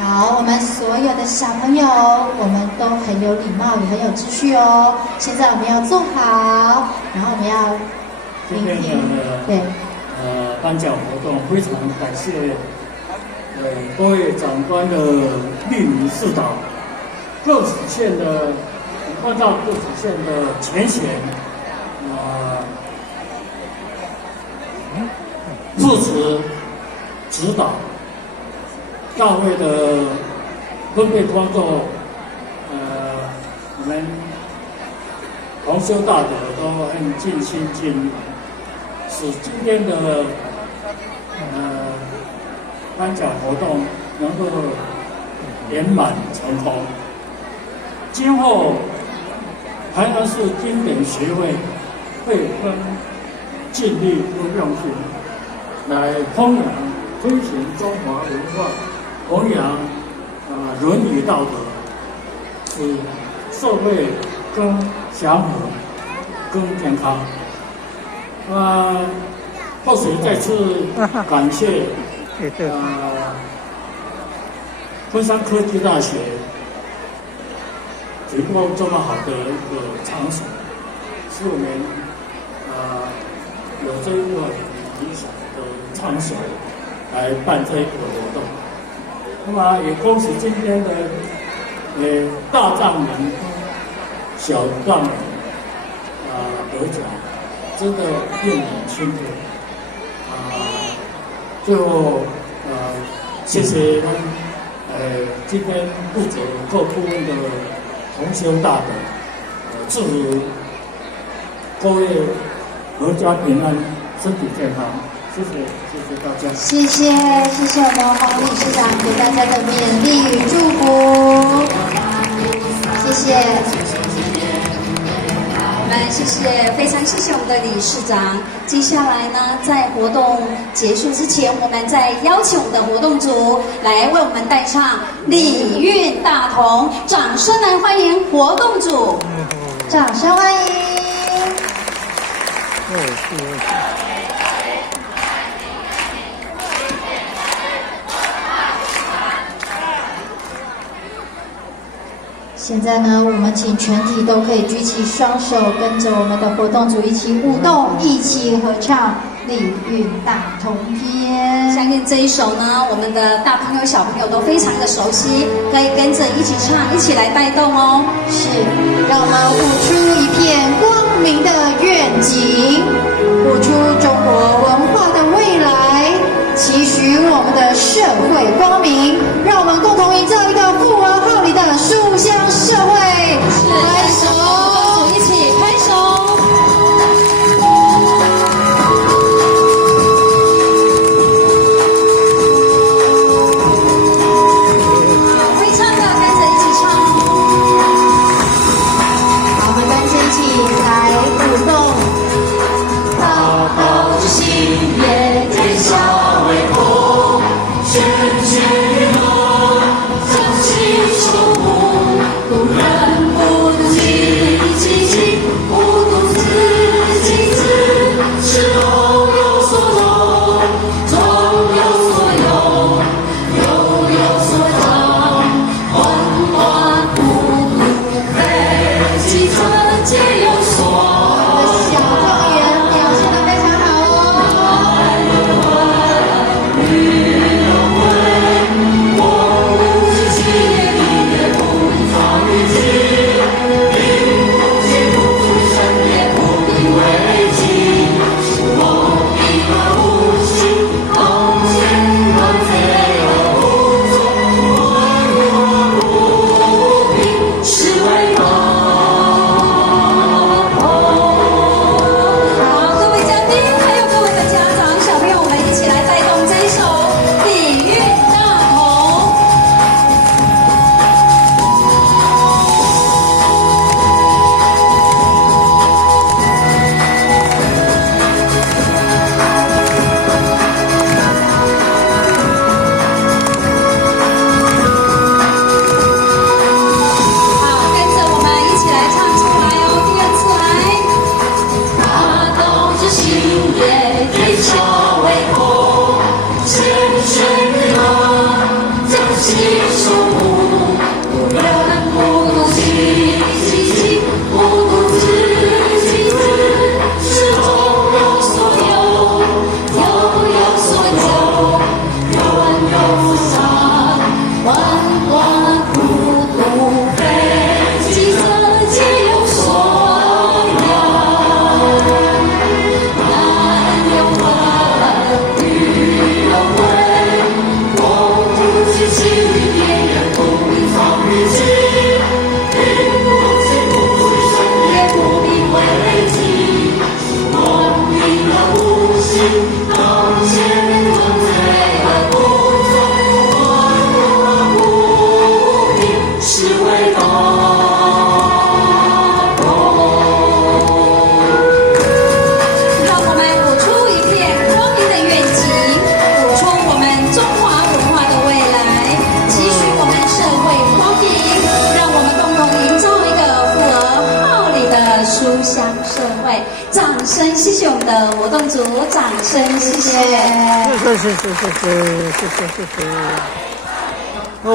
好，我们所有的小朋友，我们都很有礼貌，也很有秩序哦。现在我们要坐好，然后我们要今天的对颁奖活动非常感谢各位长官的莅临指导，各属县的按照各属县的前贤支持指导。教会的分配工作，我们同修大德都很尽心尽力，使今天的颁奖活动能够圆满成功。今后台南市经典协会会尽力多用心来弘扬推行中华文化。弘扬伦理道德，使社会更祥和、更健康。或许再次感谢昆山科技大学提供这么好的一个场所，使我们有这一个理想的场所来办这一个活动。那么也恭喜今天的大藏人、小藏人得奖，真的令人钦佩就谢谢今天负责各部门的同修大德，祝各位阖家平安，身体健康。谢谢大家。谢谢我们黄理事长给大家的勉励与祝福，谢谢。我们非常谢谢我们的理事长。接下来呢，在活动结束之前，我们再邀请我们的活动组来为我们带唱《礼运大同》，掌声来欢迎活动组，掌声欢迎。现在呢，我们请全体都可以举起双手，跟着我们的活动组一起舞动，一起合唱《礼运大同篇》。相信这一首呢，我们的大朋友小朋友都非常的熟悉，可以跟着一起唱，一起来带动哦。是，让我们舞出一片光明的愿景，舞出中国文化的未来，期许我们的社会光明，让我们共同营造一个富而好礼的书香社会。拍手，一起拍手。会唱的跟着一起唱。好，我们跟着一起来舞动。大道之行也，天下为公，轩轩玉龙，将心守护，不人不己，己己不独自，己自是龙有所龙，壮有所有，有所长，万万不独，非己者皆有所。小状元表现得非常好哦。去别人不明放日记，并不进不生也不明为累积，我明了无心，到前多罪恶不罪，我不明是为道。书香社会，掌声谢谢我们的活动组，掌声谢谢。谢谢。哦。